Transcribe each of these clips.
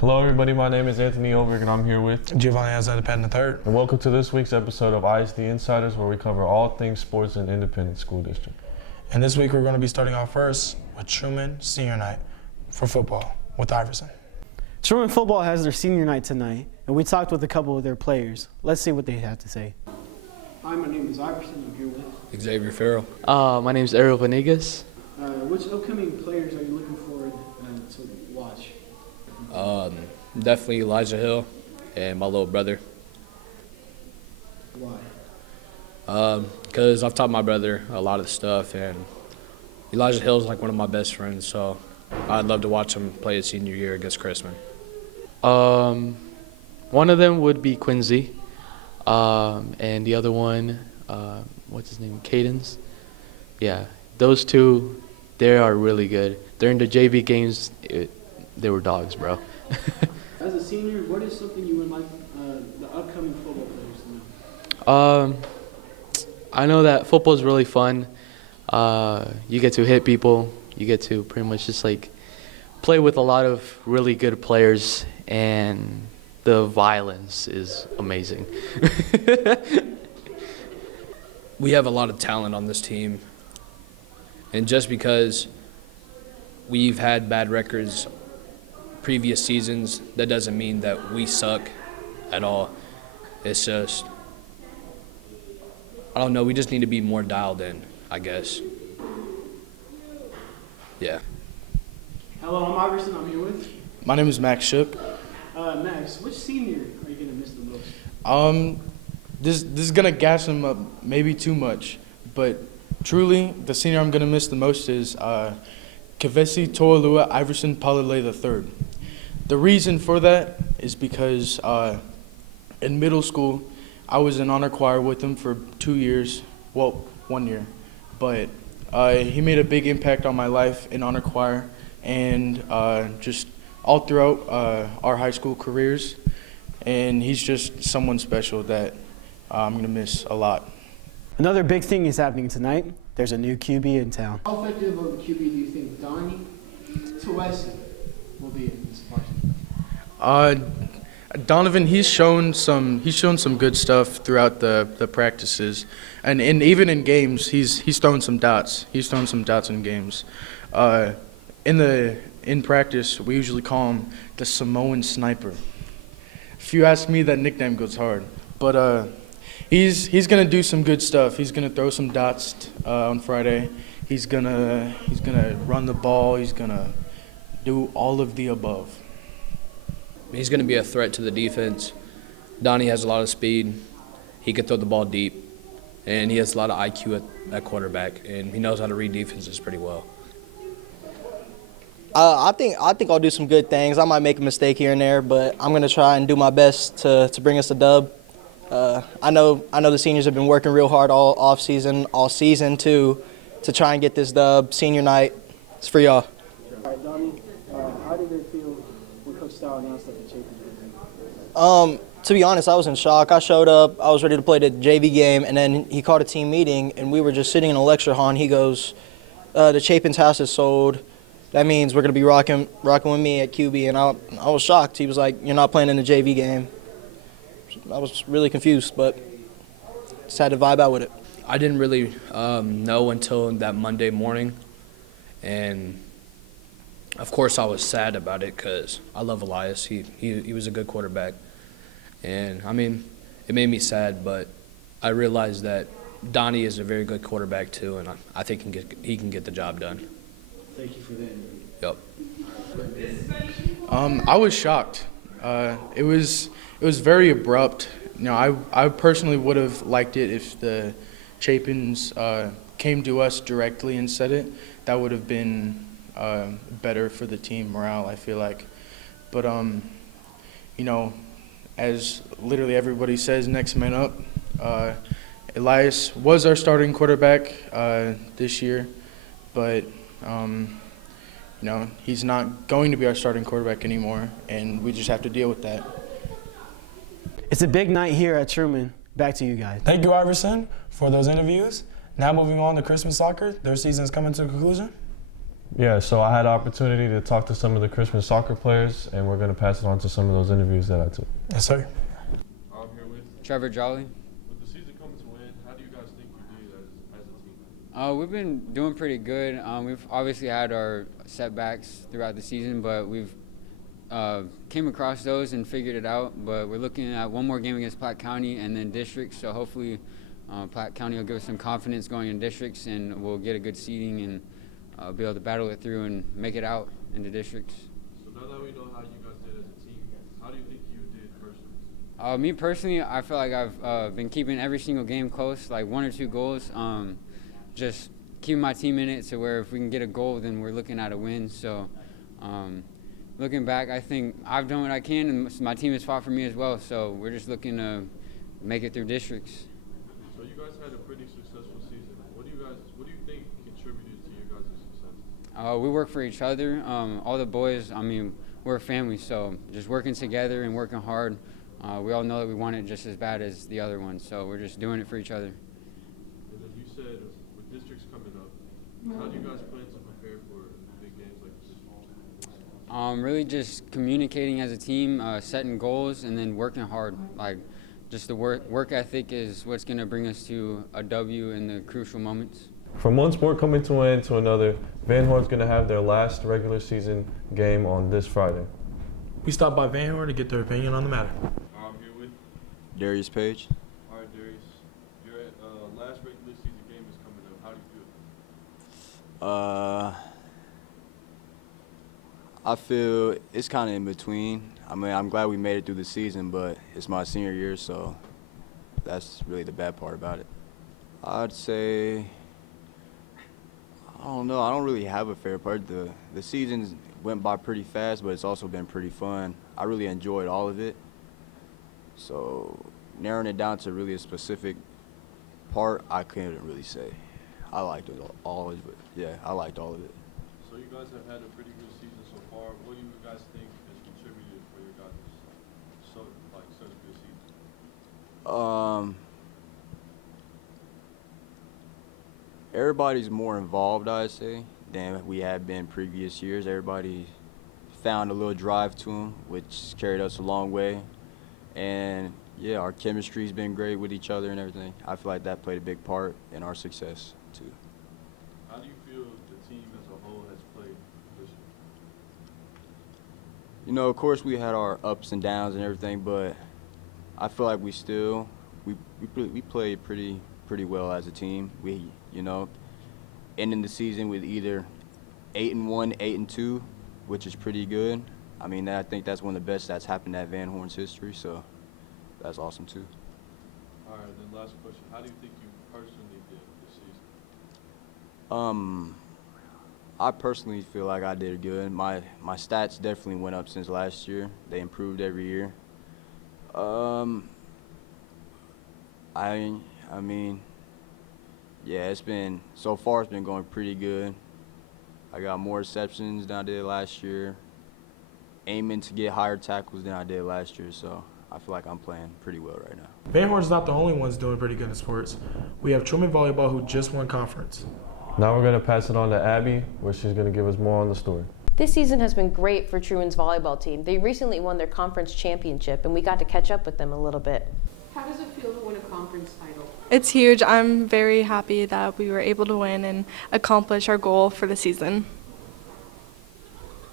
Hello everybody, my name is Anthony Overg and I'm here with Giovanni Azadapad III. And welcome to this week's episode of ISD Insiders, where we cover all things sports in Independent School District. And this week we're going to be starting off first with Truman Senior Night for football with Iverson. Truman football has their senior night tonight, and we talked with a couple of their players. Let's see what they have to say. Hi, my name is Iverson. I'm here with Xavier Farrell. My name is Ariel Venegas. Which upcoming players are you looking forward to watch? Definitely Elijah Hill and my little brother. Why? Because I've taught my brother a lot of stuff, and Elijah Hill is like one of my best friends, so I'd love to watch him play his senior year against Chrisman. One of them would be Quincy, and the other one, what's his name, Cadence. Yeah, those two, they are really good. During the JV games, they were dogs, bro. As a senior, what is something you would like the upcoming football players to know? I know that football is really fun. You get to hit people. You get to pretty much just like play with a lot of really good players, and the violence is amazing. We have a lot of talent on this team, and just because we've had bad records previous seasons, that doesn't mean that we suck at all. It's just, I don't know, we just need to be more dialed in, I guess. Yeah. Hello, I'm Iverson. I'm here with My name is Max Shook. Max. Which senior are you going to miss the most? This is gonna gas him up maybe too much, but truly the senior I'm gonna miss the most is Kavesi Toalua Iverson Palale III. The reason for that is because in middle school I was in honor choir with him for 2 years, well, 1 year, but he made a big impact on my life in honor choir and just all throughout our high school careers, and he's just someone special that I'm going to miss a lot. Another big thing is happening tonight. There's a new QB in town. How effective of a QB do you think Donnie Tuesi will be in this varsity? Donovan, he's shown some good stuff throughout the practices, and even in games, he's thrown some dots. He's thrown some dots in games. In practice, we usually call him the Samoan Sniper. If you ask me, that nickname goes hard. But he's gonna do some good stuff. He's gonna throw some dots on Friday. He's gonna run the ball. He's gonna do all of the above. He's going to be a threat to the defense. Donnie has a lot of speed. He can throw the ball deep, and he has a lot of IQ at quarterback, and he knows how to read defenses pretty well. I think I'll do some good things. I might make a mistake here and there, but I'm going to try and do my best to bring us a dub. I know the seniors have been working real hard all season to try and get this dub. Senior night, it's for y'all. All right, Donnie, how did it feel when Coach Style announced that the Chapin game? To be honest, I was in shock. I showed up, I was ready to play the JV game, and then he called a team meeting, and we were just sitting in a lecture hall, and he goes, the Chapin's house is sold. That means we're going to be rocking with me at QB, and I was shocked. He was like, you're not playing in the JV game. I was really confused, but just had to vibe out with it. I didn't really know until that Monday morning, and of course I was sad about it because I love Elias. He was a good quarterback, and I mean it made me sad, but I realized that Donnie is a very good quarterback too, and I think he can get the job done. Thank you for that. Yep. I was shocked. It was very abrupt. You know, I personally would have liked it if the Chapins came to us directly and said it. That would have been better for the team morale, I feel like. But you know, as literally everybody says, next man up. Elias was our starting quarterback this year, but you know, he's not going to be our starting quarterback anymore, and we just have to deal with that. It's a big night here at Truman. Back to you guys. Thank you, Iverson, for those interviews. Now moving on to Chrisman soccer. Their season is coming to a conclusion. Yeah, so I had the opportunity to talk to some of the Chrisman soccer players, and we're going to pass it on to some of those interviews that I took. Yes, sir. I'm here with Trevor Jolly. With the season coming to an end, how do you guys think you did as a team? We've been doing pretty good. We've obviously had our setbacks throughout the season, but we've came across those and figured it out. But we're looking at one more game against Platte County and then districts. So hopefully Platte County will give us some confidence going in districts, and we'll get a good seeding and be able to battle it through and make it out into districts. So now that we know how you guys did as a team, how do you think you did personally? Me personally, I feel like I've been keeping every single game close, like 1 or 2 goals. Just keeping my team in it to where if we can get a goal, then we're looking at a win. So looking back, I think I've done what I can, and my team has fought for me as well. So we're just looking to make it through districts. So you guys had a pretty successful season. What do you think contributed to your guys' success? We work for each other. All the boys, I mean, we're a family, so just working together and working hard. We all know that we want it just as bad as the other one, so we're just doing it for each other. And then you said with districts coming up, how do you guys plan to prepare for big games like this? Really just communicating as a team, setting goals, and then working hard. Like, just the work ethic is what's going to bring us to a W in the crucial moments. From one sport coming to an end to another, Van Horn's going to have their last regular season game on this Friday. We stopped by Van Horn to get their opinion on the matter. I'm here with Darius Page. All right, Darius. Your last regular season game is coming up. How do you feel? I feel it's kind of in between. I mean, I'm glad we made it through the season, but it's my senior year, so that's really the bad part about it. I'd say, I don't know. I don't really have a favorite part. The season went by pretty fast, but it's also been pretty fun. I really enjoyed all of it. So narrowing it down to really a specific part, I couldn't really say. I liked it all of it. Yeah, I liked all of it. So you guys have had a pretty good season so far. What do you guys think has contributed for your guys' such a good season? Everybody's more involved, I'd say, than we have been previous years. Everybody found a little drive to them, which carried us a long way. And yeah, our chemistry's been great with each other and everything. I feel like that played a big part in our success too. How do you feel the team as a whole has played this year? You know, of course we had our ups and downs and everything, but I feel like we played pretty well as a team. We, you know, ending the season with either 8-1, 8-2, which is pretty good. I mean, I think that's one of the best that's happened at Van Horn's history, so that's awesome too. All right, then last question. How do you think you personally did this season? I personally feel like I did good. My stats definitely went up since last year. They improved every year. I mean, yeah, so far it's been going pretty good. I got more receptions than I did last year, aiming to get higher tackles than I did last year, so I feel like I'm playing pretty well right now. Van Horn's not the only ones doing pretty good in sports. We have Truman volleyball, who just won conference. Now we're going to pass it on to Abby, where she's going to give us more on the story. This season has been great for Truman's volleyball team. They recently won their conference championship, and we got to catch up with them a little bit. How does it feel to win a conference title? It's huge. I'm very happy that we were able to win and accomplish our goal for the season.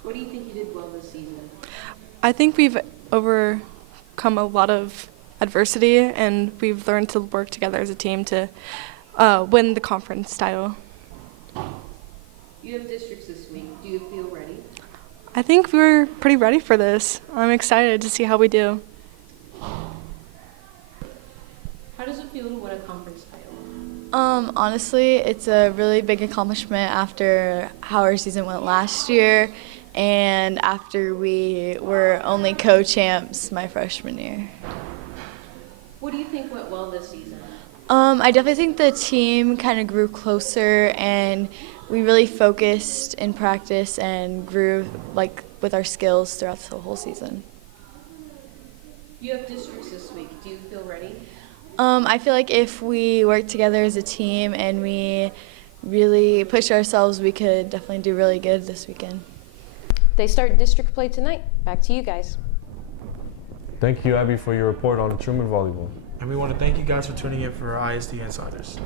What do you think you did well this season? I think we've overcome a lot of adversity, and we've learned to work together as a team to win the conference title. You have districts this week. Do you feel ready? I think we're pretty ready for this. I'm excited to see how we do. How does it feel to win a conference title? Honestly, it's a really big accomplishment after how our season went last year and after we were only co-champs my freshman year. What do you think went well this season? I definitely think the team kind of grew closer and we really focused in practice and grew with our skills throughout the whole season. You have districts this week. Do you feel ready? I feel like if we work together as a team and we really push ourselves, we could definitely do really good this weekend. They start district play tonight. Back to you guys. Thank you, Abby, for your report on Truman volleyball. And we want to thank you guys for tuning in for our ISD Insiders.